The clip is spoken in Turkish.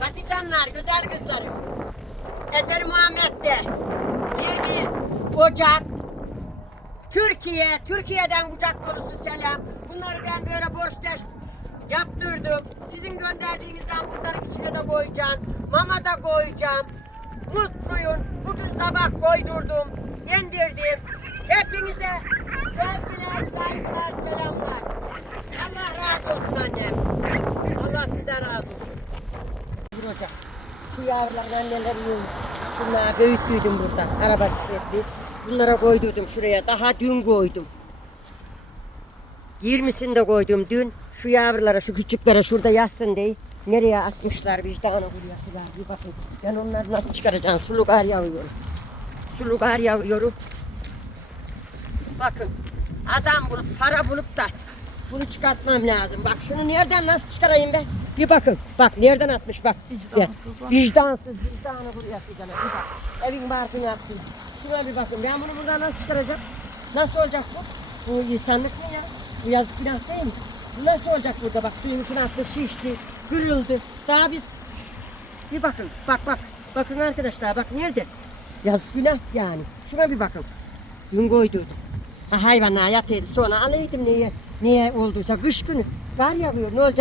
Patikanlar, güzel kızlarım. Ezer Muhammed'de 20 Ocak Türkiye, Türkiye'den kucak dolusu selam. Bunları ben böyle borçlar yaptırdım. Sizin gönderdiğinizden bunların içine de koyacağım. Mama da koyacağım. Mutluyum. Bugün sabah koydurdum. Yendirdim. Bir Ocak. Şu yavruların anneleri yiyin. Şunları büyüttüydüm burada. Araba sürekli. Bunlara koyduydum şuraya. Daha dün koydum. 20'sini de koydum dün. Şu yavrulara, şu küçüklere şurada yatsın diye. Nereye atmışlar vicdanı buraya Bir bakın. Ben onları nasıl çıkaracağım? Suluk ar yağıyor. Suluk ar yağıyor. Bakın. Adam bulup, para bulup da bunu çıkartmam lazım. Bak şunu nereden nasıl çıkarayım ben? Bir bakın. Bak nereden atmış bak. Vicdansızlar. Vicdansız. Vicdanı buraya sıcana. Bir bak. Evin barkını yapsın. Şuna bir bakın. Ben bunu buradan nasıl çıkaracağım? Nasıl olacak bu? Bu insanlık mı ya? Bu yazık günah değil mi? Bu nasıl olacak burada? Bak suyun içine attı, şişti, kırıldı. Daha biz... Bir bakın. Bak bak. Bakın arkadaşlar bak nerede? Yazık günah yani. Şuna bir bakın. Dün koyduydum. Ha, hayvanlar yatıydı sonra alaydım niye, niye olduysa kış günü. Var ya ne olacak?